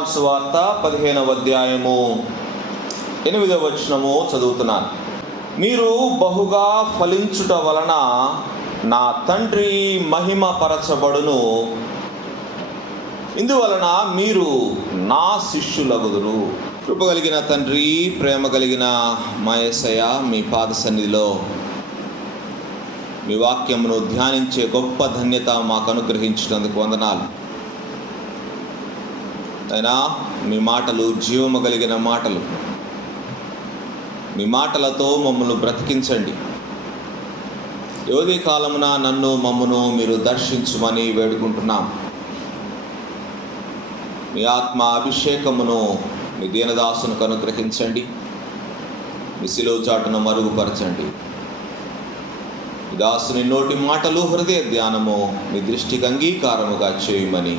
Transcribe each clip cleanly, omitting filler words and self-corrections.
యోహాను సువార్త 15వ అధ్యాయము 8వ వచనము చదువుతున్నాను. మీరు బహుగా ఫలించుట వలన నా తండ్రి మహిమ పరచబడును, ఇందువలన మీరు నా శిష్యులగుదురు. కృప కలిగిన తండ్రి, ప్రేమ కలిగిన మా యేసయ్య, మీ పాద సన్నిధిలో మీ వాక్యమును ధ్యానించే గొప్ప ధన్యత మాకు అనుగ్రహించినందుకు వందనాలు. అయినా మీ మాటలు జీవము కలిగిన మాటలు, మీ మాటలతో మమ్మల్ని బ్రతికించండి. యోగి కాలమున నన్ను మమ్మను మీరు దర్శించుమని వేడుకుంటున్నాం. మీ ఆత్మ అభిషేకమును మీ దీనదాసునికి అనుగ్రహించండి. మీ శిలువ చాటును మరుగుపరచండి. మీ దాసుని నోటి మాటలు, హృదయ ధ్యానము మీ దృష్టికి అంగీకారముగా చేయమని,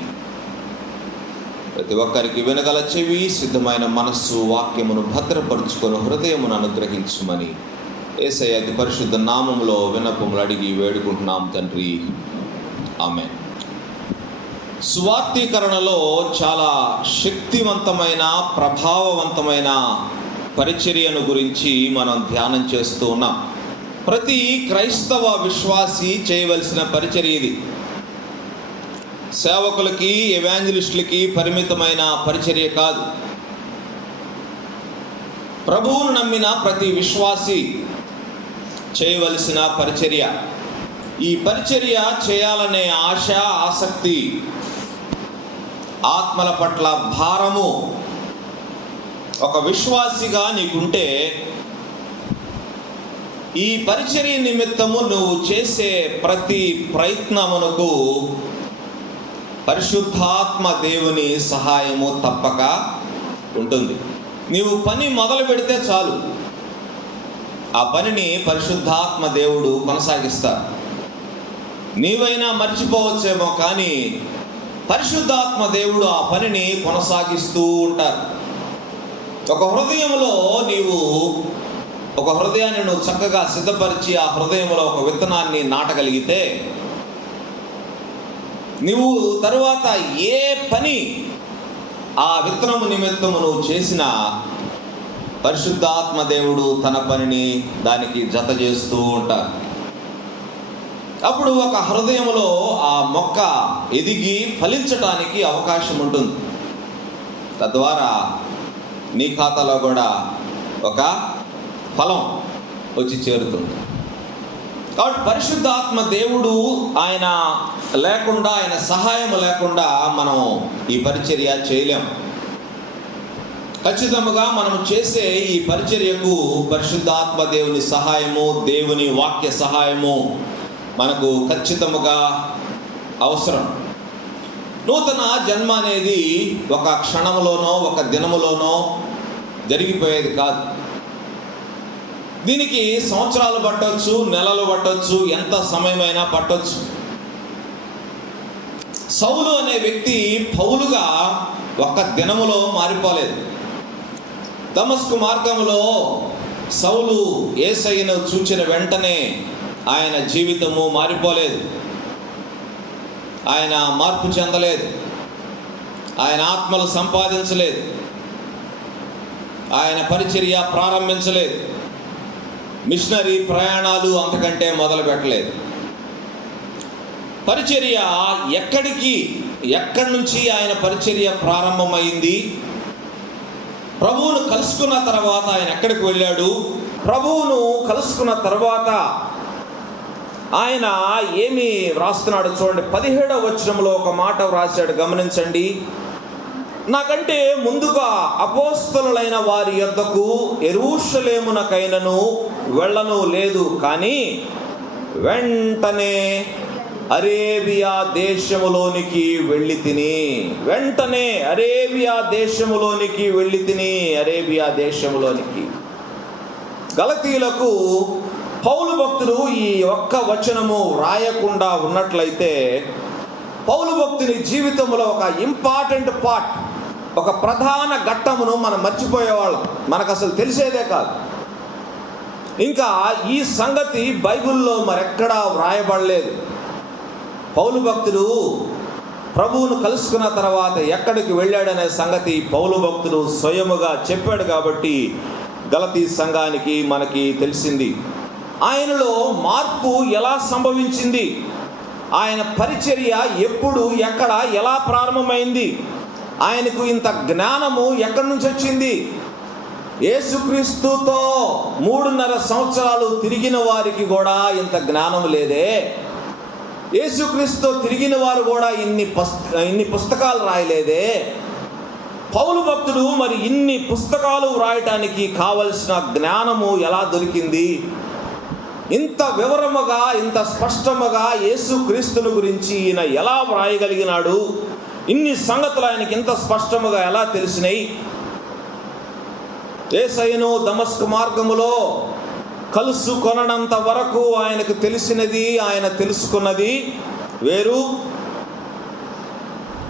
ప్రతి ఒక్కరికి వినగల చెవి, సిద్ధమైన మనస్సు, వాక్యమును భద్రపరుచుకొని హృదయమును అనుగ్రహించుమని యేసయ్య అతి పరిశుద్ధ నామములో విన్నపములు అడిగి వేడుకుంటున్నాం తండ్రి, ఆమేన్. సువార్తీకరణలో చాలా శక్తివంతమైన, ప్రభావవంతమైన పరిచర్యను గురించి మనం ధ్యానం చేస్తూ ఉన్నాం. ప్రతి క్రైస్తవ విశ్వాసి చేయవలసిన పరిచర్య ఇది. సేవకులకి, ఎవాంజలిస్టులకి పరిమితమైన పరిచర్య కాదు. ప్రభువును నమ్మిన ప్రతి విశ్వాసి చేయవలసిన పరిచర్య. ఈ పరిచర్య చేయాలనే ఆశ, ఆసక్తి, ఆత్మల పట్ల భారము ఒక విశ్వాసిగా నీకుంటే, ఈ పరిచర్య నిమిత్తము నువ్వు చేసే ప్రతి ప్రయత్నమునకు పరిశుద్ధాత్మ దేవుని సహాయము తప్పక ఉంటుంది. నీవు పని మొదలు పెడితే చాలు, ఆ పనిని పరిశుద్ధాత్మ దేవుడు కొనసాగిస్తాడు. నీవైనా మర్చిపోవచ్చేమో, కానీ పరిశుద్ధాత్మ దేవుడు ఆ పనిని కొనసాగిస్తూ ఉంటారు. ఒక హృదయంలో నీవు ఒక హృదయాన్ని నువ్వు చక్కగా సిద్ధపరిచి ఆ హృదయంలో ఒక విత్తనాన్ని నాటగలిగితే, నువ్వు తరువాత ఏ పని ఆ విత్తనము నిమిత్తము నువ్వు చేసినా పరిశుద్ధాత్మ దేవుడు తన పనిని దానికి జత చేస్తూ ఉంటారు. అప్పుడు ఒక హృదయంలో ఆ మొక్క ఎదిగి ఫలించటానికి అవకాశం ఉంటుంది. తద్వారా నీ ఖాతాలో కూడా ఒక ఫలం వచ్చి చేరుతుంది. కాబట్టి పరిశుద్ధాత్మ దేవుడు ఆయన లేకుండా, ఆయన సహాయం లేకుండా మనం ఈ పరిచర్య చేయలేం. ఖచ్చితంగా మనం చేసే ఈ పరిచర్యకు పరిశుద్ధాత్మ దేవుని సహాయము, దేవుని వాక్య సహాయము మనకు ఖచ్చితంగా అవసరం. నూతన జన్మ అనేది ఒక క్షణంలోనో ఒక దినములోనో జరిగిపోయేది కాదు. దీనికి సంవత్సరాలు పట్టవచ్చు, నెలలు పట్టవచ్చు, ఎంత సమయమైనా పట్టవచ్చు. సౌలు అనే వ్యక్తి పౌలుగా ఒక్క దినములో మారిపోలేదు. దమస్కు మార్గంలో సౌలు యేసయ్యను చూచిన వెంటనే ఆయన జీవితము మారిపోలేదు. ఆయన మార్పు చెందలేదు. ఆయన ఆత్మలు సంపాదించలేదు. ఆయన పరిచర్య ప్రారంభించలేదు. మిషనరీ ప్రయాణాలు అంతకంటే మొదలు పెట్టలేదు. పరిచర్య ఎక్కడి నుంచి ఆయన పరిచర్య ప్రారంభమైంది, ప్రభువును కలుసుకున్న తర్వాత ఆయన ఎక్కడికి వెళ్ళాడు, ప్రభువును కలుసుకున్న తర్వాత ఆయన ఏమి వ్రాస్తున్నాడు చూడండి. 17వ వచనంలో ఒక మాట వ్రాశాడు, గమనించండి. నాకంటే ముందుగా అపోస్తలులైన వారి యొద్దకు యెరూషలేమునకైనను వెళ్ళను లేదు, కానీ వెంటనే అరేబియా దేశములోనికి వెళ్ళి తిని. వెంటనే అరేబియా దేశములోనికి వెళ్ళి తిని. అరేబియా దేశములోనికి. గలతీయులకు పౌలు భక్తుడు ఈ ఒక్క వచనము రాయకుండా ఉన్నట్లయితే, పౌలు భక్తుని జీవితంలో ఒక ఇంపార్టెంట్ పార్ట్, ఒక ప్రధాన ఘట్టమును మనం మర్చిపోయేవాళ్ళం. మనకు అసలు తెలిసేదే కాదు. ఇంకా ఈ సంగతి బైబిల్లో మరెక్కడా వ్రాయబడలేదు. పౌలు భక్తుడు ప్రభువును కలుసుకున్న తర్వాత ఎక్కడికి వెళ్ళాడనే సంగతి పౌలు భక్తుడు స్వయముగా చెప్పాడు కాబట్టి గలతీ సంఘానికి మనకి తెలిసింది. ఆయనలో మార్పు ఎలా సంభవించింది, ఆయన పరిచర్య ఎప్పుడు, ఎక్కడ, ఎలా ప్రారంభమైంది, ఆయనకు ఇంత జ్ఞానము ఎక్కడి నుంచి వచ్చింది? యేసుక్రీస్తుతో 3.5 సంవత్సరాలు తిరిగిన వారికి కూడా ఇంత జ్ఞానం లేదే. యేసుక్రీస్తుతో తిరిగిన వారు కూడా ఇన్ని పుస్తకాలు రాయలేదే. పౌలు భక్తుడు మరి ఇన్ని పుస్తకాలు వ్రాయటానికి కావలసిన జ్ఞానము ఎలా దొరికింది? ఇంత వివరముగా, ఇంత స్పష్టముగా యేసుక్రీస్తుని గురించి ఈయన ఎలా వ్రాయగలిగినాడు? ఇన్ని సంగతులు ఆయనకి ఇంత స్పష్టముగా ఎలా తెలిసినాయి? యేసయ్యను దమస్కు మార్గములో కలుసుకొనంత వరకు ఆయనకు తెలిసినది, ఆయన తెలుసుకున్నది వేరు,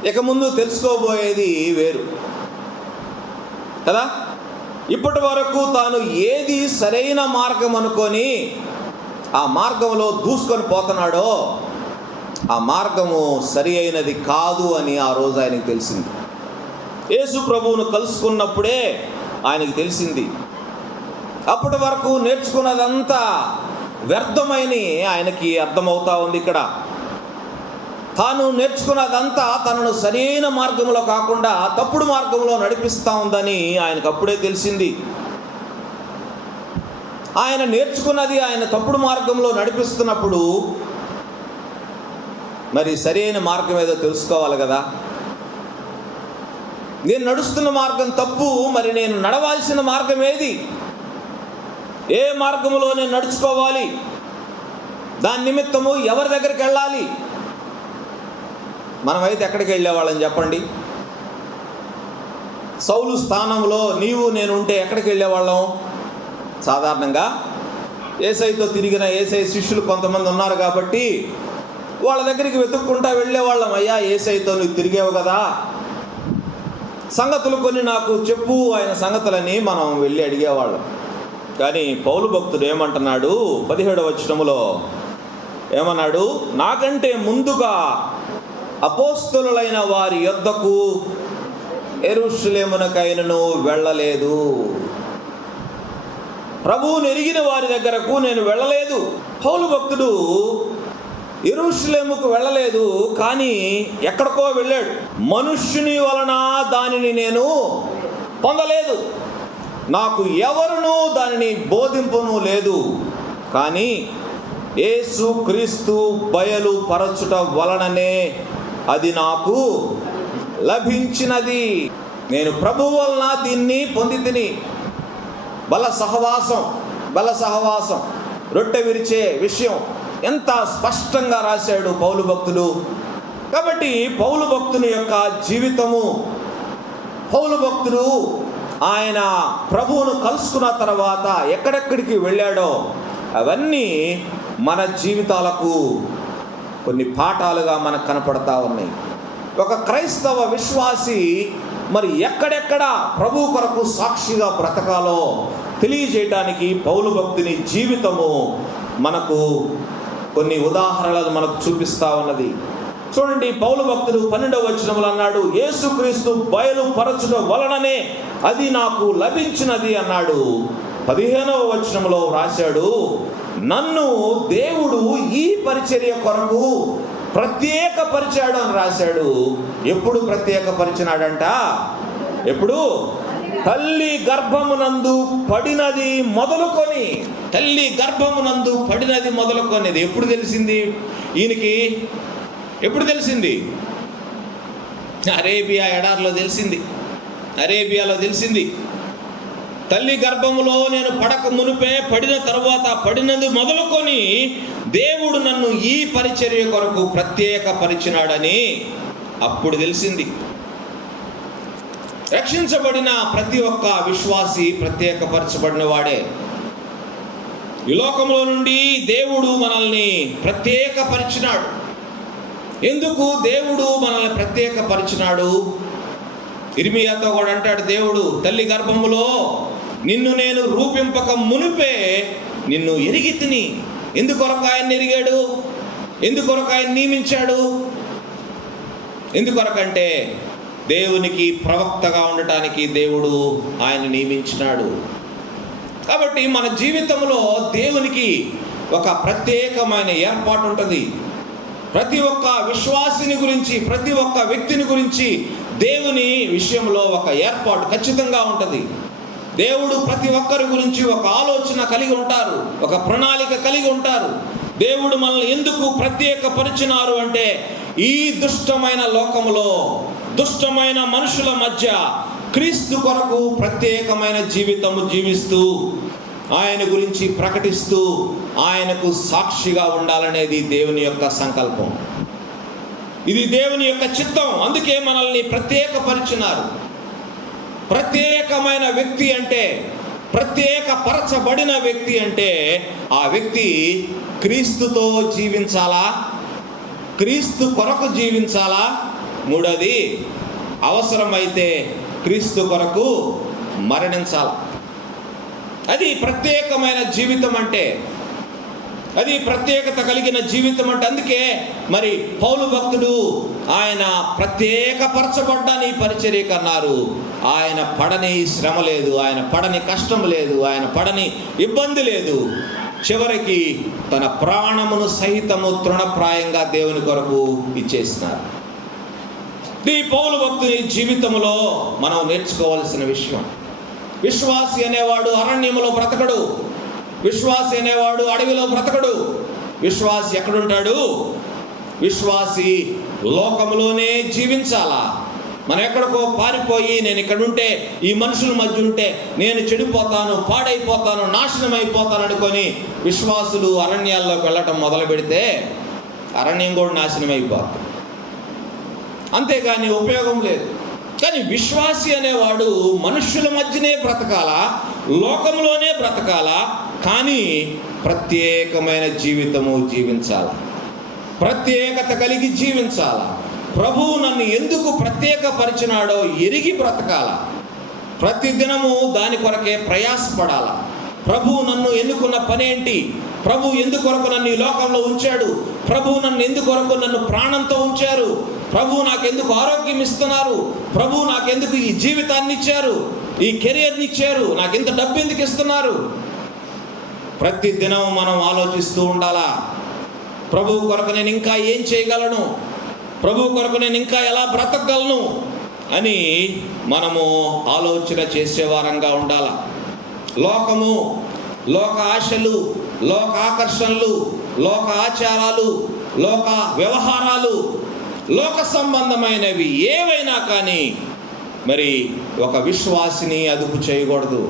ఇక ముందు తెలుసుకోబోయేది వేరు కదా. ఇప్పటి వరకు తాను ఏది సరైన మార్గం అనుకొని ఆ మార్గంలో దూసుకొని పోతున్నాడో ఆ మార్గము సరి అయినది కాదు అని ఆ రోజు ఆయనకు తెలిసింది. యేసు ప్రభువును కలుసుకున్నప్పుడే ఆయనకు తెలిసింది. అప్పటి వరకు నేర్చుకున్నదంతా వ్యర్థమైన ఆయనకి అర్థమవుతా ఉంది. ఇక్కడ తాను నేర్చుకున్నదంతా తనను సరైన మార్గంలో కాకుండా తప్పుడు మార్గంలో నడిపిస్తూ ఉందని ఆయనకు అప్పుడే తెలిసింది. ఆయన నేర్చుకున్నది ఆయన తప్పుడు మార్గంలో నడిపిస్తున్నప్పుడు మరి సరైన మార్గం ఏదో తెలుసుకోవాలి కదా. నేను నడుస్తున్న మార్గం తప్పు, మరి నేను నడవాల్సిన మార్గం ఏది? ఏ మార్గంలో నేను నడుచుకోవాలి? దాని నిమిత్తము ఎవరి దగ్గరికి వెళ్ళాలి? మనమైతే ఎక్కడికి వెళ్ళేవాళ్ళని చెప్పండి? సౌలు స్థానంలో నీవు నేను ఉంటే ఎక్కడికి వెళ్ళేవాళ్ళం? సాధారణంగా యేసయ్యతో తిరిగిన యేసయ్య శిష్యులు కొంతమంది ఉన్నారు కాబట్టి వాళ్ళ దగ్గరికి వెతుక్కుంటా వెళ్ళేవాళ్ళం. అయ్యా, యేసయ్యతో నువ్వు తిరిగేవు కదా, సంగతులు కొన్ని నాకు చెప్పు, ఆయన సంగతులని మనం వెళ్ళి అడిగేవాళ్ళం. కానీ పౌలు భక్తుడు ఏమంటున్నాడు? 17వ వచనములో ఏమన్నాడు? నాకంటే ముందుగా అపోస్తలులైన వారి యొద్దకు యెరూషలేమునకైనను వెళ్ళలేదు. ప్రభువును ఎరిగిన వారి దగ్గరకు నేను వెళ్ళలేదు. పౌలు భక్తుడు యెరూషలేముకు వెళ్ళలేదు, కానీ ఎక్కడికో వెళ్ళాడు. మనుష్యుని వలన దానిని నేను పొందలేదు, నాకు ఎవరునూ దానిని బోధింపును లేదు, కానీ యేసు క్రీస్తు బయలు పరచుట వలననే అది నాకు లభించినది. నేను ప్రభువు వలన దీన్ని పొంది తిని. బల సహవాసం రొట్టె విరిచే విషయం ఎంత స్పష్టంగా రాశాడు పౌలు భక్తుడు. కాబట్టి పౌలు భక్తుని యొక్క జీవితము, పౌలు భక్తుడు ఆయన ప్రభువును కలుసుకున్న తర్వాత ఎక్కడెక్కడికి వెళ్ళాడో అవన్నీ మన జీవితాలకు కొన్ని పాఠాలుగా మనకు కనపడతా ఉన్నాయి. ఒక క్రైస్తవ విశ్వాసి మరి ఎక్కడెక్కడ ప్రభు కొరకు సాక్షిగా బ్రతకాలో తెలియజేయడానికి పౌలు భక్తుని జీవితము మనకు కొన్ని ఉదాహరణలు మనకు చూపిస్తూ ఉన్నది. చూడండి, పౌలు భక్తుడు 12వ వచనములో అన్నాడు, యేసుక్రీస్తు బయలు పరచుట వలననే అది నాకు లభించినది అన్నాడు. 15వ వచనములో రాశాడు, నన్ను దేవుడు ఈ పరిచర్య కొరకు ప్రత్యేకపరిచాడు అని రాశాడు. ఎప్పుడు ప్రత్యేకపరిచినాడంట? ఎప్పుడు? తల్లి గర్భమునందు పడినది మొదలుకొని. తల్లి గర్భమునందు పడినది మొదలుకొనేది ఎప్పుడు తెలిసింది ఈయనకి? ఎప్పుడు తెలిసింది? అరేబియా ఎడారిలో తెలిసింది. అరేబియాలో తెలిసింది. తల్లి గర్భములో నేను పడక మునిపే, పడిన తరువాత, పడినది మొదలుకొని దేవుడు నన్ను ఈ పరిచర్య కొరకు ప్రత్యేకపరిచినాడని అప్పుడు తెలిసింది. రక్షించబడిన ప్రతి ఒక్క విశ్వాసి ప్రత్యేకపరచబడిన వాడే. ఈ లోకంలో నుండి దేవుడు మనల్ని ప్రత్యేకపరిచినాడు. ఎందుకు దేవుడు మనల్ని ప్రత్యేకపరిచినాడు? ఇర్మియాతో కూడా అంటాడు దేవుడు, తల్లి గర్భములో నిన్ను నేను రూపింపక మునిపే నిన్ను ఎరిగి తిని. ఎందుకొరకు ఆయన ఎరిగాడు? ఎందుకొరకు ఆయన నియమించాడు? ఎందుకొరకంటే దేవునికి ప్రవక్తగా ఉండటానికి దేవుడు ఆయన నియమించినాడు. కాబట్టి మన జీవితంలో దేవునికి ఒక ప్రత్యేకమైన ఏర్పాటు ఉంటుంది. ప్రతి ఒక్క విశ్వాసిని గురించి, ప్రతి ఒక్క వ్యక్తిని గురించి దేవుని విషయంలో ఒక ఏర్పాటు ఖచ్చితంగా ఉంటుంది. దేవుడు ప్రతి ఒక్కరి గురించి ఒక ఆలోచన కలిగి ఉంటారు, ఒక ప్రణాళిక కలిగి ఉంటారు. దేవుడు మనల్ని ఎందుకు ప్రత్యేకపరిచినారు అంటే, ఈ దుష్టమైన లోకములో దుష్టమైన మనుషుల మధ్య క్రీస్తు కొరకు ప్రత్యేకమైన జీవితము జీవిస్తూ, ఆయన గురించి ప్రకటిస్తూ, ఆయనకు సాక్షిగా ఉండాలనేది దేవుని యొక్క సంకల్పం. ఇది దేవుని యొక్క చిత్తం. అందుకే మనల్ని ప్రత్యేకపరిచినారు. ప్రత్యేకమైన వ్యక్తి అంటే, ప్రత్యేకపరచబడిన వ్యక్తి అంటే, ఆ వ్యక్తి క్రీస్తుతో జీవించాలా, క్రీస్తు కొరకు జీవించాలా, మూడోది అవసరమైతే క్రీస్తు కొరకు మరణించాలా. అది ప్రత్యేకమైన జీవితం అంటే, అది ప్రత్యేకత కలిగిన జీవితం అంటే. అందుకే మరి పౌలు భక్తుడు ఆయన ప్రత్యేకపరచబడ్డాని పరిచర్యకు అన్నారు. ఆయన పడని శ్రమ లేదు, ఆయన పడని కష్టం లేదు, ఆయన పడని ఇబ్బంది లేదు. చివరికి తన ప్రాణమును సహితము తృణప్రాయంగా దేవుని కొరకు ఇచ్చేసినారు. ఈ పౌలు భక్తుని జీవితంలో మనం నేర్చుకోవాల్సిన విషయం, విశ్వాసి అనేవాడు అరణ్యములో బ్రతకడు, విశ్వాసి అనేవాడు అడవిలో బ్రతకడు. విశ్వాసి ఎక్కడుంటాడు? విశ్వాసి లోకములోనే జీవించాలా. మనం ఎక్కడికో పారిపోయి నేను ఇక్కడుంటే, ఈ మనుషుల మధ్య ఉంటే నేను చెడిపోతాను, పాడైపోతాను, నాశనం అయిపోతాను అనుకొని విశ్వాసులు అరణ్యాల్లోకి వెళ్ళటం మొదలు పెడితే అరణ్యం కూడా నాశనం అయిపోతుంది, అంతేగాని ఉపయోగం లేదు. కానీ విశ్వాసి అనేవాడు మనుష్యుల మధ్యనే బ్రతకాలా, లోకంలోనే బ్రతకాలా, కానీ ప్రత్యేకమైన జీవితము జీవించాలి, ప్రత్యేకత కలిగి జీవించాలా. ప్రభువు నన్ను ఎందుకు ప్రత్యేకపరిచినాడో ఎరిగి బ్రతకాల, ప్రతి దినము దాని కొరకే ప్రయాసపడాలా. ప్రభువు నన్ను ఎన్నుకున్న పనేంటి, ప్రభువు ఎందుకొరకు నన్ను ఈ లోకంలో ఉంచాడు, ప్రభువు నన్ను ఎందుకొరకు నన్ను ప్రాణంతో ఉంచారు, ప్రభువు నాకెందుకు ఆరోగ్యం ఇస్తున్నారు, ప్రభువు నాకెందుకు ఈ జీవితాన్ని ఇచ్చారు, ఈ కెరియర్ని ఇచ్చారు, నాకు ఇంత డబ్బు ఎందుకు ఇస్తున్నారు. ప్రతి దినం మనం ఆలోచిస్తూ ఉండాలా, ప్రభువు కొరకు నేను ఇంకా ఏం చేయగలను, ప్రభువు కొరకు నేను ఇంకా ఎలా బ్రతకగలను అని మనము ఆలోచన చేసేవారంగా ఉండాల. లోకము, లోక ఆశలు, లోక ఆకర్షణలు, లోక ఆచారాలు, లోక వ్యవహారాలు, లోక సంబంధమైనవి ఏవైనా కానీ మరి ఒక విశ్వాసిని అదుపు చేయకూడదు.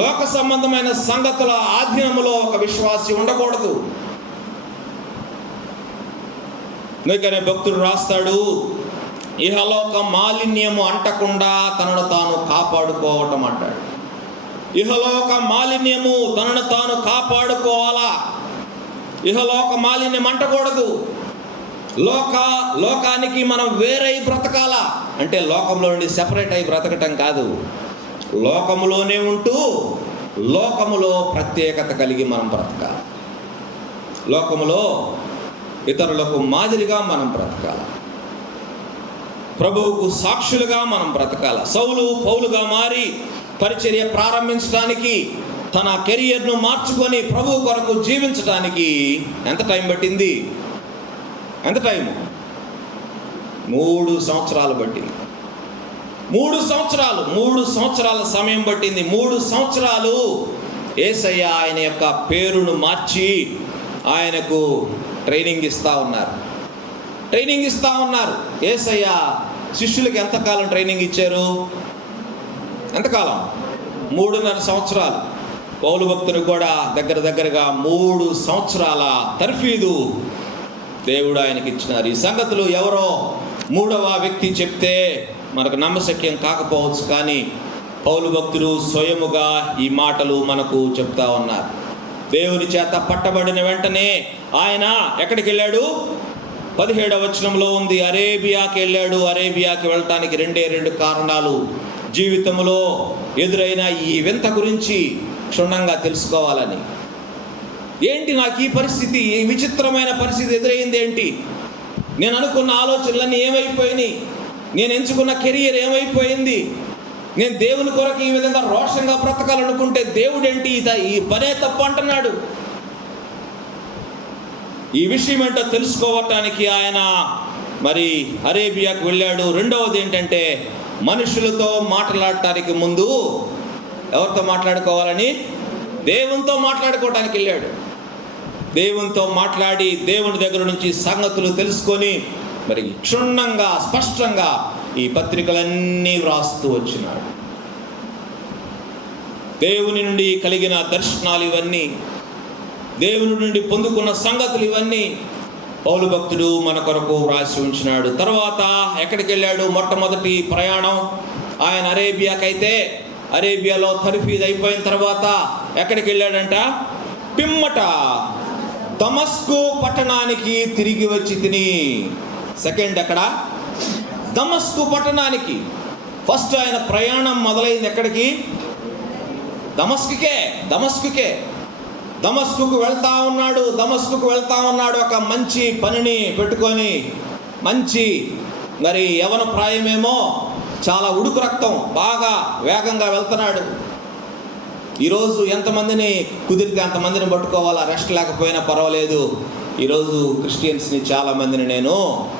లోక సంబంధమైన సంగతుల ఆధీనములో ఒక విశ్వాసి ఉండకూడదు. అందుకనే భక్తుడు రాస్తాడు, ఇహలోక మాలిన్యము అంటకుండా తనను తాను కాపాడుకోవటం అంటాడు. ఇహలోక మాలిన్యము తనను తాను కాపాడుకోవాలా, ఇహలోక మాలిన్యం అంటకూడదు. లోకానికి మనం వేరై బ్రతకాలా అంటే లోకంలో నుండి సెపరేట్ అయి బ్రతకటం కాదు, లోకములోనే ఉంటూ లోకములో ప్రత్యేకత కలిగి మనం బ్రతకాలి. లోకములో ఇతరులకు మాదిరిగా మనం బ్రతకాలి, ప్రభువుకు సాక్షులుగా మనం బ్రతకాలి. సౌలు పౌలుగా మారి పరిచర్య ప్రారంభించడానికి, తన కెరియర్ను మార్చుకొని ప్రభువు కొరకు జీవించడానికి ఎంత టైం పట్టింది? ఎంత టైము? 3 సంవత్సరాలు పట్టింది. 3 సంవత్సరాల సమయం పట్టింది. 3 సంవత్సరాలు యేసయ్య ఆయన యొక్క పేరును మార్చి ఆయనకు ట్రైనింగ్ ఇస్తూ ఉన్నారు. యేసయ్య శిష్యులకి ఎంతకాలం ట్రైనింగ్ ఇచ్చారు? ఎంతకాలం? 3.5 సంవత్సరాలు. పౌలు భక్తునికి కూడా దగ్గరగా 3 సంవత్సరాల తర్ఫీదు దేవుడు ఆయనకి ఇచ్చినారు. ఈ సంగతులు ఎవరో 3వ వ్యక్తి చెప్తే మనకు నమ్మశక్యం కాకపోవచ్చు, కానీ పౌలు భక్తుడు స్వయముగా ఈ మాటలు మనకు చెప్తా ఉన్నారు. దేవుని చేత పట్టబడిన వెంటనే ఆయన ఎక్కడికి వెళ్ళాడు? 17వ వచనంలో ఉంది, అరేబియాకి వెళ్ళాడు. అరేబియాకి వెళ్ళటానికి 2 కారణాలు. జీవితంలో ఎదురైన ఈ వింత గురించి క్షుణ్ణంగా తెలుసుకోవాలని. ఏంటి నాకు ఈ పరిస్థితి, ఈ విచిత్రమైన పరిస్థితి ఎదురైంది ఏంటి? నేను అనుకున్న ఆలోచనలన్నీ ఏమైపోయినాయి, నేను ఎంచుకున్న కెరియర్ ఏమైపోయింది, నేను దేవుని కొరకు ఈ విధంగా రోషంగా బ్రతకాలనుకుంటే దేవుడేంటి ఈ పనే తప్పు అంటున్నాడు. ఈ విషయం ఏంటో తెలుసుకోవటానికి ఆయన మరి అరేబియాకు వెళ్ళాడు. రెండవది ఏంటంటే, మనుషులతో మాట్లాడటానికి ముందు ఎవరితో మాట్లాడుకోవాలని? దేవునితో మాట్లాడుకోవటానికి వెళ్ళాడు. దేవునితో మాట్లాడి దేవుని దగ్గర నుంచి సంగతులు తెలుసుకొని మరి క్షుణ్ణంగా స్పష్టంగా ఈ పత్రికలన్నీ వ్రాస్తూ వచ్చినాడు. దేవుని నుండి కలిగిన దర్శనాలు ఇవన్నీ, దేవుని నుండి పొందుకున్న సంగతులు ఇవన్నీ పౌలు భక్తుడు మన కొరకు వ్రాసి ఉంచినాడు. తర్వాత ఎక్కడికి వెళ్ళాడు? మొట్టమొదటి ప్రయాణం ఆయన అరేబియాకైతే, అరేబియాలో తర్ఫీదు అయిపోయిన తర్వాత ఎక్కడికి వెళ్ళాడంట? పిమ్మట దమస్కు పట్టణానికి తిరిగి వచ్చి తిని. సెకండ్ ఎక్కడ? దమస్కు పట్టణానికి. ఫస్ట్ ఆయన ప్రయాణం మొదలైంది ఎక్కడికి? దమస్కుకే. దమస్కుకు వెళ్తా ఉన్నాడు. ఒక మంచి పనిని పెట్టుకొని, మంచి మరి యవన ప్రాయమేమో, చాలా ఉడుకు రక్తం, బాగా వేగంగా వెళ్తున్నాడు. ఈరోజు ఎంతమందిని కుదిరితే అంతమందిని పట్టుకోవాలా, రెస్ట్ లేకపోయినా పర్వాలేదు. ఈరోజు క్రిస్టియన్స్ని చాలామందిని నేను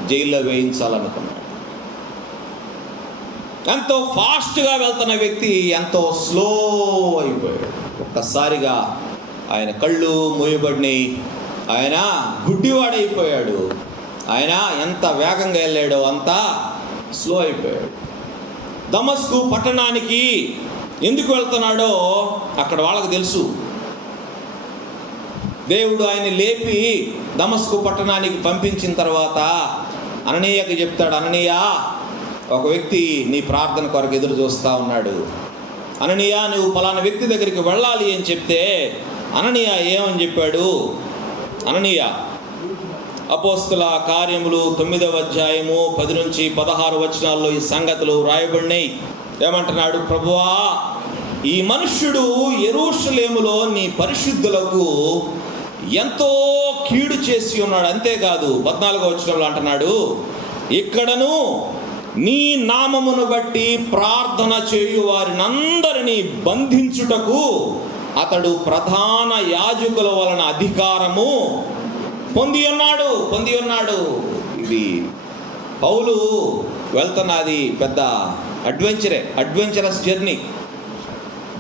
జైల్లో వేయించాలనుకున్నాను. ఎంతో ఫాస్ట్గా వెళ్తున్న వ్యక్తి ఎంతో స్లో అయిపోయాడు. ఒక్కసారిగా ఆయన కళ్ళు మూయబడినాయి, ఆయన గుడ్డివాడైపోయాడు. ఆయన ఎంత వేగంగా వెళ్ళాడో అంత స్లో అయిపోయాడు. దమస్కు పట్టణానికి ఎందుకు వెళ్తున్నాడో అక్కడ వాళ్ళకు తెలుసు. దేవుడు ఆయన లేపి దమస్కు పట్టణానికి పంపించిన తర్వాత అననీయకు చెప్తాడు, అననీయ, ఒక వ్యక్తి నీ ప్రార్థన కొరకు ఎదురు చూస్తూ ఉన్నాడు. అననీయ, నువ్వు పలానా వ్యక్తి దగ్గరికి వెళ్ళాలి అని చెప్తే అననీయ ఏమని చెప్పాడు? అననీయ అపోస్తుల కార్యములు 9వ అధ్యాయము 10 నుంచి 16 వచనాల్లో ఈ సంగతులు రాయబడినాయి. ఏమంటున్నాడు? ప్రభువా, ఈ మనుష్యుడు యెరూషలేములో నీ పరిశుద్ధులకు ఎంతో కీడు చేసి ఉన్నాడు. అంతేకాదు 14వ వచనంలో అంటున్నాడు, ఇక్కడను నీ నామమును బట్టి ప్రార్థన చేయు వారినందరినీ బంధించుటకు అతడు ప్రధాన యాజకుల వలన అధికారము పొంది ఉన్నాడు. ఇది పౌలు వెళ్తున్నది పెద్ద అడ్వెంచరస్ జర్నీ.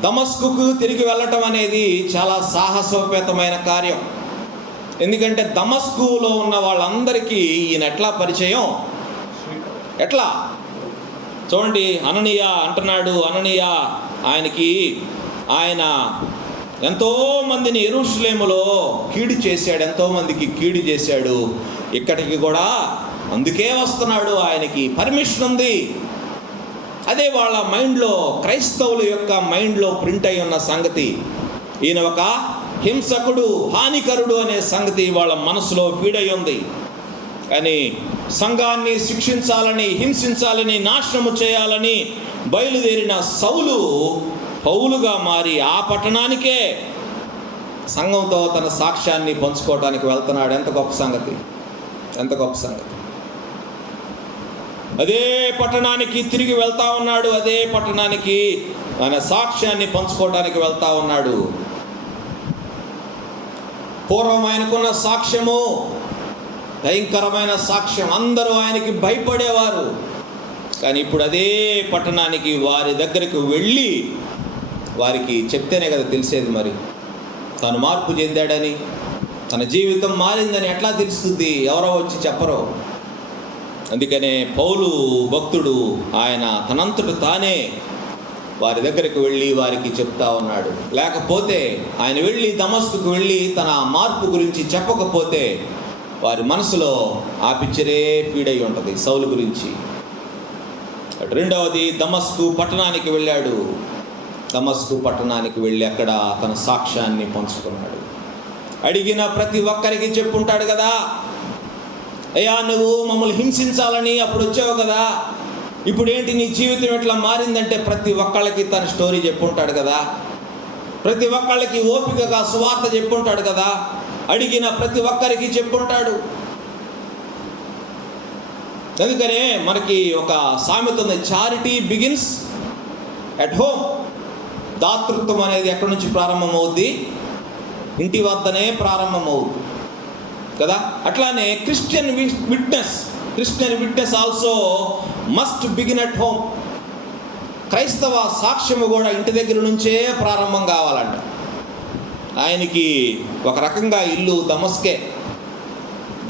దమస్కుకు తిరిగి వెళ్ళటం అనేది చాలా సాహసోపేతమైన కార్యం. ఎందుకంటే దమస్కులో ఉన్న వాళ్ళందరికీ ఈయన ఎట్లా పరిచయం? ఎట్లా చూడండి, అననీయ అంటున్నాడు. అననీయ ఆయన ఎంతోమందిని యెరూషలేములో ఎంతోమందికి కీడు చేశాడు. ఇక్కడికి కూడా అందుకే వస్తున్నాడు. ఆయనకి పర్మిషన్ ఉంది. అదే వాళ్ళ మైండ్లో, క్రైస్తవుల యొక్క మైండ్లో ప్రింట్ అయి ఉన్న సంగతి. ఈయన ఒక హింసకుడు, హానికరుడు అనే సంగతి వాళ్ళ మనసులో ఫీడ్ అయి ఉంది. కానీ సంఘాన్ని శిక్షించాలని, హింసించాలని, నాశనము చేయాలని బయలుదేరిన సౌలు పౌలుగా మారి ఆ పట్టణానికే సంఘంతో తన సాక్ష్యాన్ని పంచుకోవడానికి వెళ్తున్నాడు. ఎంత గొప్ప సంగతి! అదే పట్టణానికి తిరిగి వెళ్తా ఉన్నాడు. అదే పట్టణానికి ఆయన సాక్ష్యాన్ని పంచుకోవడానికి వెళ్తా ఉన్నాడు. పూర్వం ఆయనకున్న సాక్ష్యము భయంకరమైన సాక్ష్యం. అందరూ ఆయనకి భయపడేవారు. కానీ ఇప్పుడు అదే పట్టణానికి వారి దగ్గరికి వెళ్ళి వారికి చెప్తేనే కదా తెలిసేది. మరి తను మార్పు చెందాడని, తన జీవితం మారిందని ఎట్లా తెలుస్తుంది? ఎవరో వచ్చి చెప్పరు. అందుకనే పౌలు భక్తుడు ఆయన తనంతట తానే వారి దగ్గరికి వెళ్ళి వారికి చెప్తా ఉన్నాడు. లేకపోతే ఆయన వెళ్ళి దమస్కుకు వెళ్ళి తన మార్పు గురించి చెప్పకపోతే వారి మనసులో ఆ పిక్చరే ఫీడ్ అయి ఉంటుంది సౌలు గురించి. రెండవది, దమస్కు పట్టణానికి వెళ్ళాడు. దమస్కు పట్టణానికి వెళ్ళి అక్కడ తన సాక్ష్యాన్ని పంచుకున్నాడు. అడిగిన ప్రతి ఒక్కరికి చెప్పుంటాడు కదా, అయ్యా నువ్వు మమ్మల్ని హింసించాలని అప్పుడు వచ్చావు కదా, ఇప్పుడు ఏంటి నీ జీవితం ఎట్లా మారిందంటే ప్రతి ఒక్కళ్ళకి తన స్టోరీ చెప్పుంటాడు కదా. ప్రతి ఒక్కళ్ళకి ఓపికగా సువార్త చెప్పుంటాడు కదా. అడిగిన ప్రతి ఒక్కరికి చెప్పుంటాడు. అందుకనే మనకి ఒక సామెత ఉంది, చారిటీ బిగిన్స్ అట్ హోమ్. దాతృత్వం అనేది ఎక్కడి నుంచి ప్రారంభమవుద్ది? ఇంటి వద్దనే ప్రారంభమవుద్ది కదా. అట్లానే Christian witness also must begin at home. క్రైస్తవ సాక్ష్యము కూడా ఇంటి దగ్గర నుంచే ప్రారంభం కావాలంట. ఆయనకి ఒక రకంగా ఇల్లు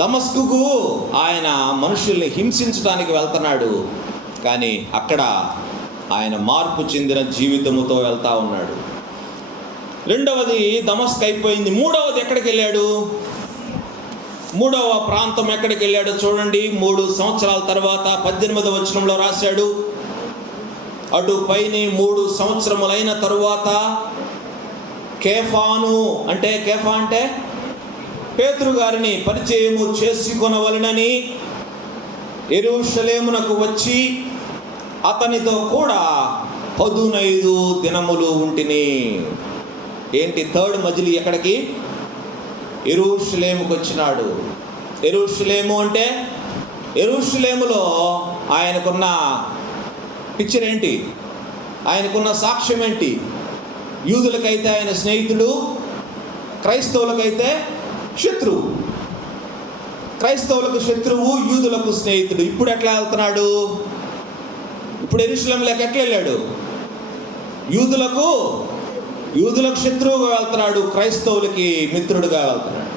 దమస్కుకు ఆయన మనుషుల్ని హింసించడానికి వెళ్తున్నాడు, కానీ అక్కడ ఆయన మార్పు చెందిన జీవితముతో వెళ్తా ఉన్నాడు. రెండవది దమస్క్ అయిపోయింది. మూడవది ఎక్కడికి వెళ్ళాడు? మూడవ ప్రాంతం ఎక్కడికి వెళ్ళాడు చూడండి. 3 సంవత్సరాల తర్వాత 18వ వచనంలో రాశాడు, అటు పైన 3 సంవత్సరములైన తరువాత కేఫాను అంటే పేతురు గారిని పరిచయము చేసుకొనవలెనని యెరూషలేమునకు వచ్చి అతనితో కూడా 15 దినములు ఉంటిని. ఏంటి? థర్డ్ మజిలీ ఎక్కడికి? యెరూషలేముకు వచ్చినాడు. యెరూషలేము అంటే యెరూషలేములో ఆయనకున్న పిక్చర్ ఏంటి? ఆయనకున్న సాక్ష్యం ఏంటి? యూదులకైతే ఆయన స్నేహితుడు, క్రైస్తవులకైతే శత్రువు. క్రైస్తవులకు శత్రువు, యూదులకు స్నేహితుడు. ఇప్పుడు ఎట్లా వెళ్తున్నాడు? ఇప్పుడు యెరూషలేములోకి ఎట్లా వెళ్ళాడు? యూదులకు శత్రువుగా వెళ్తున్నాడు, క్రైస్తవులకి మిత్రుడుగా వెళ్తున్నాడు.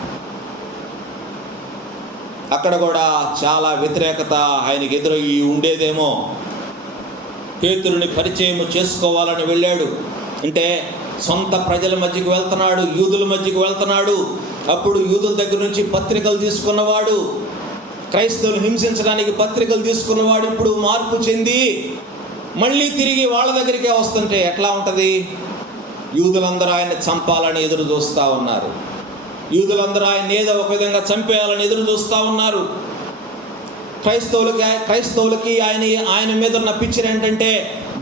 అక్కడ కూడా చాలా వ్యతిరేకత ఆయనకి ఎదురయ్యి ఉండేదేమో. పేతురుని పరిచయం చేసుకోవాలని వెళ్ళాడు అంటే సొంత ప్రజల మధ్యకి వెళ్తున్నాడు, యూదుల మధ్యకి వెళ్తున్నాడు. అప్పుడు యూదుల దగ్గర నుంచి పత్రికలు తీసుకున్నవాడు, క్రైస్తవులు హింసించడానికి పత్రికలు తీసుకున్నవాడు ఇప్పుడు మార్పు చెంది మళ్ళీ తిరిగి వాళ్ళ దగ్గరికే వస్తుంటే ఎట్లా ఉంటుంది? యూదులందరూ ఆయన్ని చంపాలని ఎదురు చూస్తూ ఉన్నారు. యూదులందరూ ఆయన ఏదో ఒక విధంగా చంపేయాలని ఎదురు చూస్తూ ఉన్నారు. క్రైస్తవులకి ఆయన మీద ఉన్న పిక్చర్ ఏంటంటే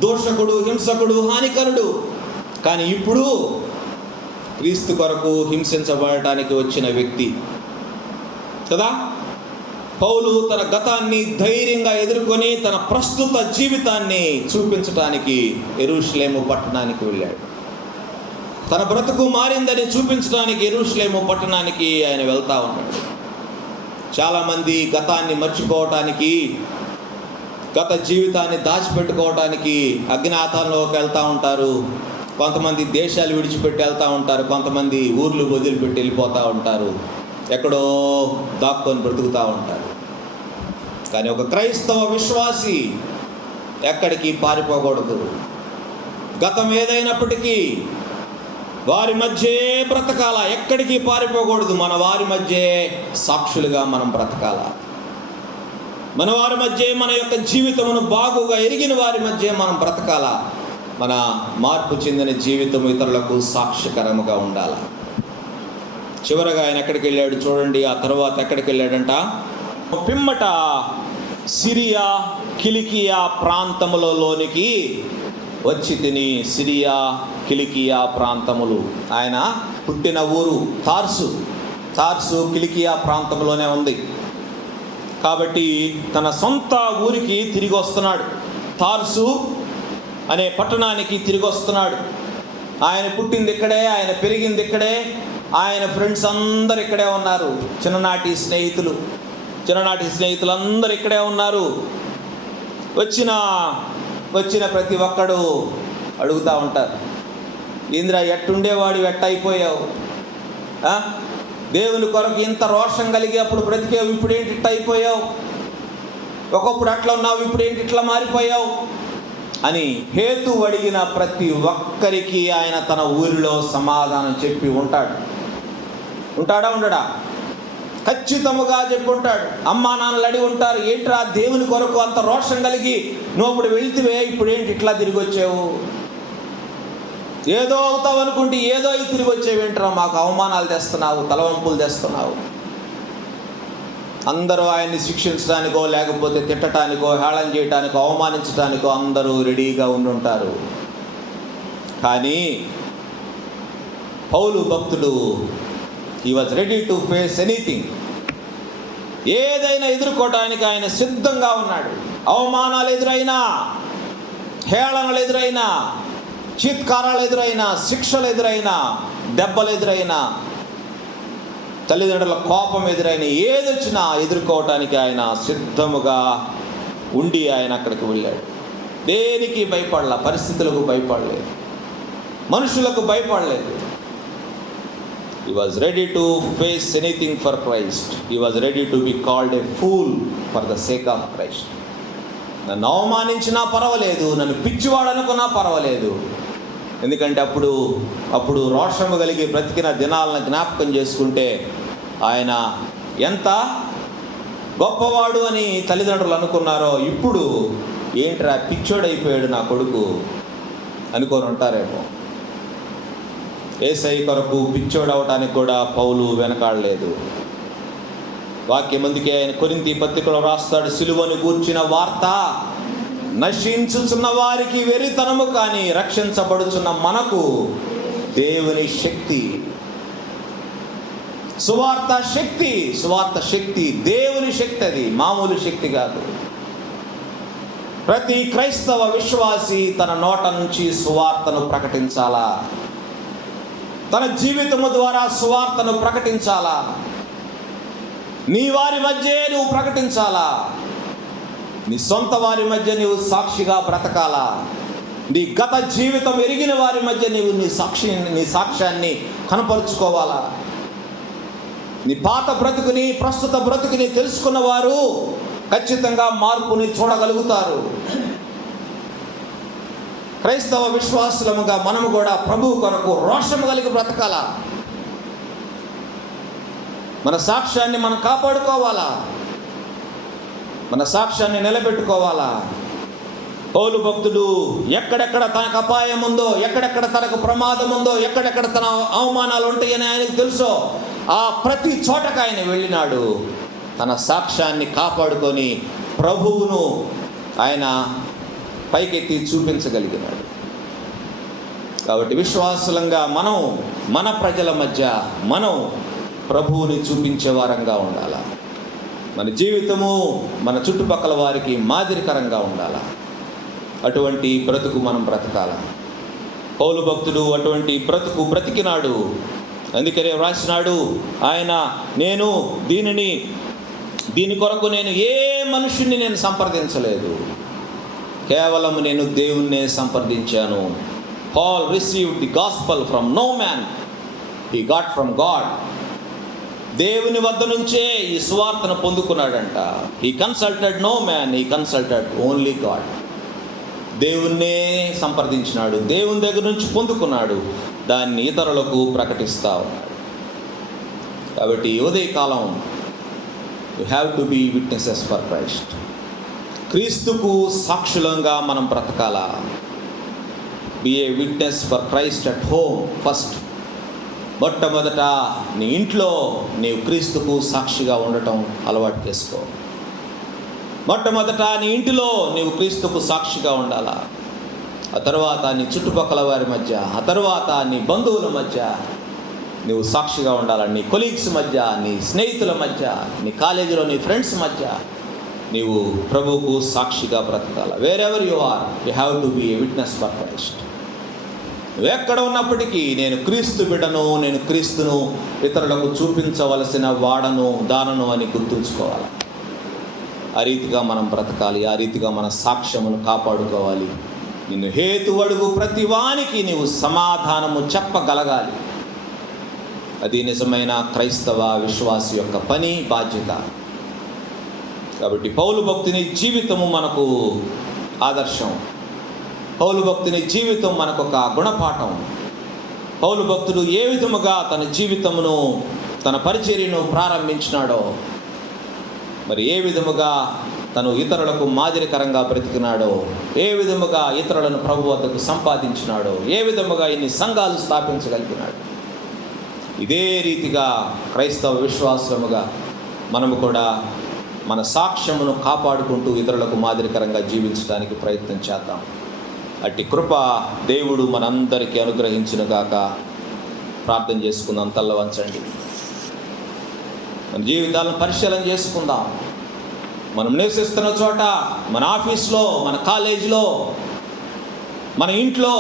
దూషకుడు, హింసకుడు, హానికరుడు. కానీ ఇప్పుడు క్రీస్తు కొరకు హింసించబడటానికి వచ్చిన వ్యక్తి కదా. పౌలు తన గతాన్ని ధైర్యంగా ఎదుర్కొని తన ప్రస్తుత జీవితాన్ని చూపించడానికి యెరూషలేము పట్టణానికి వెళ్ళాడు. తన బ్రతుకు మారిందని చూపించడానికి యెరూషలేము పట్టణానికి ఆయన వెళ్తా ఉన్నాడు. చాలామంది గతాన్ని మర్చిపోవటానికి, గత జీవితాన్ని దాచిపెట్టుకోవటానికి అజ్ఞాతంలోకి వెళ్తూ ఉంటారు. కొంతమంది దేశాలు విడిచిపెట్టి వెళ్తూ ఉంటారు, కొంతమంది ఊర్లు వదిలిపెట్టి వెళ్ళిపోతూ ఉంటారు, ఎక్కడో దాక్కొని బ్రతుకుతూ ఉంటారు. కానీ ఒక క్రైస్తవ విశ్వాసి ఎక్కడికి పారిపోకూడదు. గతం ఏదైనప్పటికీ వారి మధ్యే బ్రతకాల, ఎక్కడికి పారిపోకూడదు. మన వారి మధ్యే సాక్షులుగా మనం బ్రతకాల. మన వారి మధ్య, మన యొక్క జీవితమును బాగుగా ఎరిగిన వారి మధ్య మనం బ్రతకాల. మన మార్పు చెందిన జీవితం ఇతరులకు సాక్ష్యకరముగా ఉండాలి. చివరగా ఆయన ఎక్కడికి వెళ్ళాడు చూడండి. ఆ తర్వాత ఎక్కడికి వెళ్ళాడంట? పిమ్మట సిరియా కిలికియా ప్రాంతములలోనికి వచ్చి తిని. సిరియా కిలికియా ప్రాంతములు, ఆయన పుట్టిన ఊరు తార్సు కిలికియా ప్రాంతంలోనే ఉంది కాబట్టి తన సొంత ఊరికి తిరిగి వస్తున్నాడు. తార్సు అనే పట్టణానికి తిరిగి వస్తున్నాడు. ఆయన పుట్టింది ఇక్కడే, ఆయన పెరిగింది ఇక్కడే, ఆయన ఫ్రెండ్స్ అందరు ఇక్కడే ఉన్నారు. చిన్ననాటి స్నేహితులు అందరు ఇక్కడే ఉన్నారు. వచ్చిన ప్రతి ఒక్కడు అడుగుతూ ఉంటారు, ఇంద్ర ఎట్టుండేవాడు, ఎట్టయిపోయావు? దేవుని కొరకు ఇంత రోషం కలిగి అప్పుడు బ్రతికేవు, ఇప్పుడేంటి ఇట్ట అయిపోయావు? ఒకప్పుడు అట్లా ఉన్నావు, ఇప్పుడేంటి ఇట్లా మారిపోయావు అని హేతు అడిగిన ప్రతి ఒక్కరికి ఆయన తన ఊరిలో సమాధానం చెప్పి ఉంటాడా? ఉండడా? ఖచ్చితముగా చెప్పి ఉంటాడు. అమ్మా నాన్నలు అడిగి ఉంటారు, ఏంట్రా దేవుని కొరకు అంత రోషం కలిగి నువ్వు అప్పుడు వెళ్తివే, ఇప్పుడేంటి ఇట్లా తిరిగి వచ్చావు? ఏదో అవుతావు అనుకుంటే ఏదో అయి తిరిగి వచ్చేవేంట్రా, మాకు అవమానాలు తెస్తున్నావు, తలవంపులు తెస్తున్నావు. అందరూ ఆయన్ని శిక్షించడానికో, లేకపోతే తిట్టడానికో, హేళన చేయడానికో, అవమానించడానికో అందరూ రెడీగా ఉండుంటారు. కానీ పౌలు భక్తుడు, he was ready to face anything. ఏదైనా ఎదుర్కోవడానికి ఆయన సిద్ధంగా ఉన్నాడు. అవమానాలు ఎదురైనా, హేళనలు ఎదురైనా, చీత్కారాలు ఎదురైనా, శిక్షలు ఎదురైనా, దెబ్బలు ఎదురైనా, తల్లిదండ్రుల కోపం ఎదురైన ఏదొచ్చినా ఎదుర్కోవటానికి ఆయన సిద్ధముగా ఉండి ఆయన అక్కడికి వెళ్ళాడు. దేనికి భయపడలా, పరిస్థితులకు భయపడలేదు, మనుషులకు భయపడలేదు. He was ready to face anything for Christ. He was ready to be called a fool for the sake of Christ. నన్ను అవమానించినా పర్వాలేదు, నన్ను పిచ్చివాడు అనుకున్నా పర్వాలేదు. ఎందుకంటే అప్పుడు రోషము కలిగి బ్రతికిన దినాలను జ్ఞాపకం చేసుకుంటే ఆయన ఎంత గొప్పవాడు అని తల్లిదండ్రులు అనుకున్నారో, ఇప్పుడు ఏంట్రా పిచ్చోడైపోయాడు నా కొడుకు అనుకొని ఉంటారేమో. యేసయ్య కొరకు పిచ్చోడవటానికి కూడా పౌలు వెనకాడలేదు. వాక్యం అందుకే ఆయన కొరింథీ పత్రికలో రాస్తాడు, సిలువను గూర్చిన వార్త నశించుచున్న వారికి వెరితనము, కానీ రక్షించబడుచున్న మనకు దేవుని శక్తి. సువార్త శక్తి దేవుని శక్తి, అది మామూలు శక్తి కాదు. ప్రతి క్రైస్తవ విశ్వాసి తన నోట నుంచి సువార్తను ప్రకటించాలా, తన జీవితము ద్వారా సువార్తను ప్రకటించాలా. నీ వారి మధ్య నువ్వు ప్రకటించాలా, నీ సొంత వారి మధ్య నీవు సాక్షిగా బ్రతకాలా. నీ గత జీవితం ఎరిగిన వారి మధ్య నీవు నీ సాక్ష్యాన్ని కనపరుచుకోవాలా. నీ పాత బ్రతుకుని, ప్రస్తుత బ్రతుకుని తెలుసుకున్న వారు ఖచ్చితంగా మార్పుని చూడగలుగుతారు. క్రైస్తవ విశ్వాసులముగా మనము కూడా ప్రభువు కొరకు రోషము కలిగి బ్రతకాలా. మన సాక్ష్యాన్ని మనం కాపాడుకోవాలా, మన సాక్ష్యాన్ని నిలబెట్టుకోవాలా. పౌలు భక్తుడు ఎక్కడెక్కడ తనకు అపాయం ఉందో, ఎక్కడెక్కడ తనకు ప్రమాదం ఉందో, ఎక్కడెక్కడ తన అవమానాలు ఉంటాయని ఆయనకు తెలుసో, ఆ ప్రతి చోటకు ఆయన వెళ్ళినాడు. తన సాక్ష్యాన్ని కాపాడుకొని ప్రభువును ఆయన పైకెత్తి చూపించగలిగినాడు. కాబట్టి విశ్వాసులంగా మనం మన ప్రజల మధ్య మనం ప్రభువుని చూపించే వారంగా ఉండాలా. మన జీవితము మన చుట్టుపక్కల వారికి మాదిరికరంగా ఉండాలా. అటువంటి బ్రతుకు మనం బ్రతకాల. పౌలు భక్తుడు అటువంటి బ్రతుకు బ్రతికినాడు. అందుకనే వ్రాసినాడు ఆయన, నేను దీని కొరకు నేను ఏ మనుషుణ్ణి నేను సంప్రదించలేదు, కేవలం నేను దేవుణ్ణే సంప్రదించాను. Paul received the gospel from no man, he got from God. దేవుని వద్ద నుంచే ఈ సువార్తను పొందుకున్నాడంట. He consulted no man, he consulted only God. దేవుణ్ణే సంప్రదించినాడు, దేవుని దగ్గర నుంచి పొందుకున్నాడు, దాన్ని ఇతరులకు ప్రకటిస్తూ ఉన్నాడు. కాబట్టి ఉదయకాలం you have to be witnesses for Christ. క్రీస్తుకు సాక్షులంగా మనం బ్రతకాలా. Be a witness for Christ at home first. మొట్టమొదట నీ ఇంట్లో నీవు క్రీస్తుకు సాక్షిగా ఉండటం అలవాటు చేసుకో. మొట్టమొదట నీ ఇంటిలో నీవు క్రీస్తుకు సాక్షిగా ఉండాలా. ఆ తర్వాత నీ చుట్టుపక్కల వారి మధ్య, ఆ తర్వాత నీ బంధువుల మధ్య నువ్వు సాక్షిగా ఉండాలా. నీ కొలీగ్స్ మధ్య, నీ స్నేహితుల మధ్య, నీ కాలేజీలో నీ ఫ్రెండ్స్ మధ్య నీవు ప్రభువుకు సాక్షిగా బ్రతకాల. Wherever you are, you have to be a witness for Christ. ఎక్కడ ఉన్నప్పటికీ నేను క్రీస్తు బిడ్డను, నేను క్రీస్తును ఇతరులకు చూపించవలసిన వాడను, దానను అని గుర్తుంచుకోవాలి. ఆ రీతిగా మనం బ్రతకాలి, ఆ రీతిగా మన సాక్ష్యమును కాపాడుకోవాలి. నిన్ను హేతువడుగు ప్రతి వానికి నీవు సమాధానము చెప్పగలగాలి. అది నిజమైన క్రైస్తవ విశ్వాసి యొక్క పని, బాధ్యత. కాబట్టి పౌలు భక్తుని జీవితము మనకు ఆదర్శం. పౌలు భక్తుని జీవితం మనకు ఒక గుణపాఠం. పౌలు భక్తుడు ఏ విధముగా తన జీవితమును, తన పరిచర్యను ప్రారంభించినాడో, మరి ఏ విధముగా తను ఇతరులకు మాదిరికరంగా బ్రతికినాడో, ఏ విధముగా ఇతరులను ప్రభు వద్దకు సంపాదించినాడో, ఏ విధముగా ఇన్ని సంఘాలు స్థాపించగలిగినాడు. ఇదే రీతిగా క్రైస్తవ విశ్వాసముగా మనము కూడా మన సాక్ష్యమును కాపాడుకుంటూ ఇతరులకు మాదిరికరంగా జీవించడానికి ప్రయత్నం చేద్దాం. అట్టి కృప దేవుడు మనందరికీ అనుగ్రహించునుగాక. ప్రార్థన చేసుకుందాం. తల్ల వంచండి. మన జీవితాలను పరిశీలన చేసుకుందాం. మనం నివసిస్తున్న చోట, మన ఆఫీస్లో, మన కాలేజీలో, మన ఇంట్లో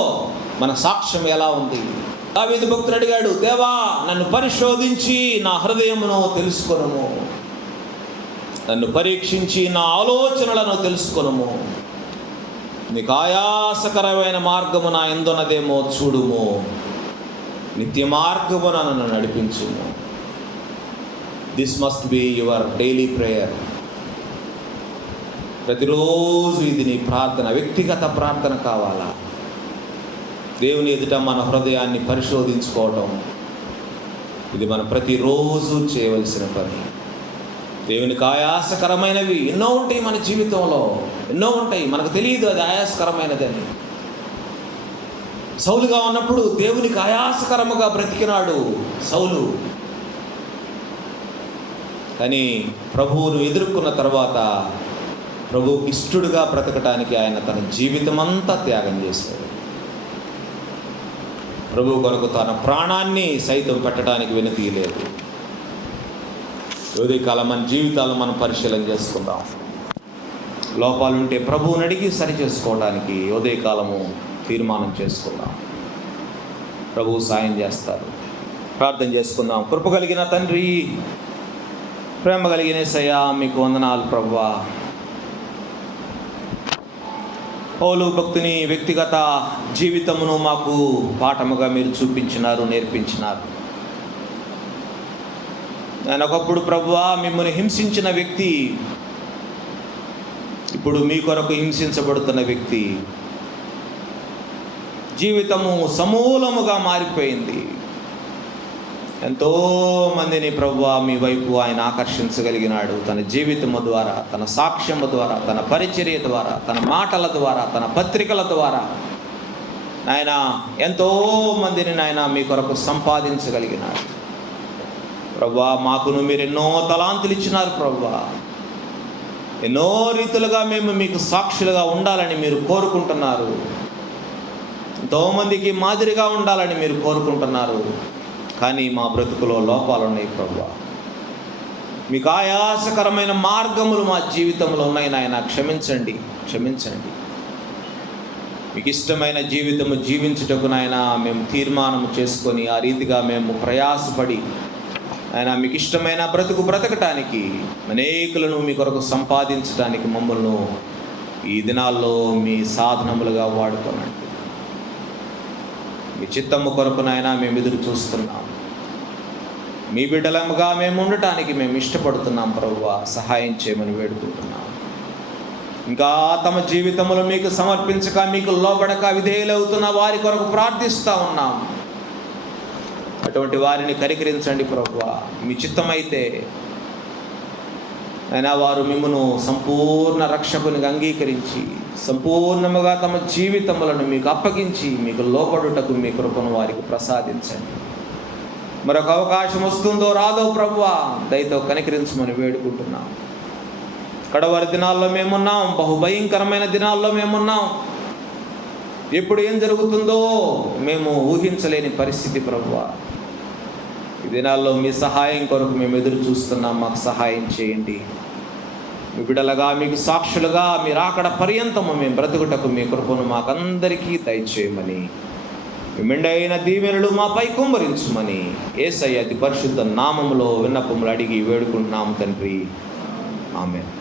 మన సాక్ష్యం ఎలా ఉంది? దావీదు భక్తుడు అడిగాడు, దేవా నన్ను పరిశోధించి నా హృదయమును తెలుసుకొనుము, నన్ను పరీక్షించి నా ఆలోచనలను తెలుసుకొనుము, నీకు ఆయాసకరమైన మార్గము నా యందున్నదేమో చూడుము, నిత్య మార్గమున నన్ను నడిపించుము. This must be your daily prayer. ప్రతిరోజు ఇది నీ ప్రార్థన, వ్యక్తిగత ప్రార్థన కావాలా? దేవుని ఎదుట మన హృదయాన్ని పరిశోధించుకోవటం, ఇది మనం ప్రతిరోజు చేయవలసిన పని. దేవునికి ఆయాసకరమైనవి ఎన్నో ఉంటాయి మన జీవితంలో, ఎన్నో ఉంటాయి, మనకు తెలియదు అది ఆయాసకరమైనదని. సౌలుగా ఉన్నప్పుడు దేవునికి ఆయాసకరముగా బ్రతికినాడు సౌలు. కానీ ప్రభువును ఎదుర్కొన్న తర్వాత ప్రభువుకి ఇష్టడుగా బ్రతకటానికి ఆయన తన జీవితం అంతా త్యాగం చేశాడు. ప్రభువు కొరకు తన ప్రాణాన్ని సైతం పెట్టడానికి వెనుతీయలేదు. ఉదయకాలం మన జీవితాలను మనం పరిశీలన చేసుకుందాం. లోపాలుంటే ప్రభువుని అడిగి సరి చేసుకోవడానికి ఉదయకాలము తీర్మానం చేసుకుందాం. ప్రభువు సాయం చేస్తారు. ప్రార్థన చేసుకుందాం. కృప కలిగిన తండ్రి, ప్రేమ కలిగిన యేసయ్యా, మీకు వందనాలు ప్రభువా. పౌలు భక్తుని వ్యక్తిగత జీవితమును మాకు పాఠముగా మీరు చూపించినారు, నేర్పించినారు. ఆయన ఒకప్పుడు ప్రభువా మిమ్మల్ని హింసించిన వ్యక్తి ఇప్పుడు మీ కొరకు హింసించబడుతున్న వ్యక్తి. జీవితము సమూలముగా మారిపోయింది. ఎంతోమందిని ప్రభువా మీ వైపు ఆయన ఆకర్షించగలిగినాడు. తన జీవితము ద్వారా, తన సాక్ష్యము ద్వారా, తన పరిచర్య ద్వారా, తన మాటల ద్వారా, తన పత్రికల ద్వారా ఆయన ఎంతోమందిని నాయన మీ కొరకు సంపాదించగలిగినాడు. ప్రభువా మాకును మీరు ఎన్నో తలాంతులు ఇచ్చినారు ప్రభువా. ఎన్నో రీతులుగా మేము మీకు సాక్షులుగా ఉండాలని మీరు కోరుకుంటున్నారు. ఎంతోమందికి మాదిరిగా ఉండాలని మీరు కోరుకుంటున్నారు. కానీ మా బ్రతుకులో లోపాలు ఉన్నాయి ప్రభువా. మీకు ఆయాసకరమైన మార్గములు మా జీవితంలో ఉన్నాయి నాయన. క్షమించండి, క్షమించండి. మీకు ఇష్టమైన జీవితము జీవించుటకు నాయన మేము తీర్మానం చేసుకొని ఆ రీతిగా మేము ప్రయాసపడి ఆయన మీకు ఇష్టమైన బ్రతుకు బ్రతకటానికి, అనేకులను మీ కొరకు సంపాదించడానికి మమ్మల్ని ఈ దినాల్లో మీ సాధనములుగా వాడుకోనండి. మీ చిత్తము కొరకు నాయన మేము ఎదురు చూస్తున్నాం. మీ బిడ్డలముగా మేము ఉండటానికి మేము ఇష్టపడుతున్నాం ప్రభువా. సహాయం చేయమని వేడుకుంటున్నాం. ఇంకా తమ జీవితములు మీకు సమర్పించక, మీకు లోబడక విధేయులవుతున్న వారి కొరకు ప్రార్థిస్తూ ఉన్నాం. అటువంటి వారిని కనికరించండి ప్రభువా. మీ చిత్తమైతే అయినా వారు మిమ్మును సంపూర్ణ రక్షకునిగా అంగీకరించి సంపూర్ణముగా తమ జీవితములను మీకు అప్పగించి మీకు లోబడుటకు మీ కృపను వారికి ప్రసాదించండి. మరొక అవకాశం వస్తుందో రాదో ప్రభువా దయతో కనికరించమని వేడుకుంటున్నాం. కడవరి దినాల్లో మేమున్నాం, బహుభయంకరమైన దినాల్లో మేమున్నాం. ఎప్పుడు ఏం జరుగుతుందో మేము ఊహించలేని పరిస్థితి ప్రభువా. ఈ దినాల్లో మీ సహాయం కొరకు మేము ఎదురు చూస్తున్నాం. మాకు సహాయం చేయండి. మీ బిడ్డలుగా, మీకు సాక్షులుగా మీరు రాకడ పర్యంతము మేము బ్రతుకుటకు మీ కృపను మాకందరికీ దయచేయమని, మీ మెండైన దీవెనలు మాపై కుమ్మరించమని యేసయ్య అతి పరిశుద్ధ నామములో విన్నపములు అడిగి వేడుకుంటున్నాము తండ్రి. ఆమేన్.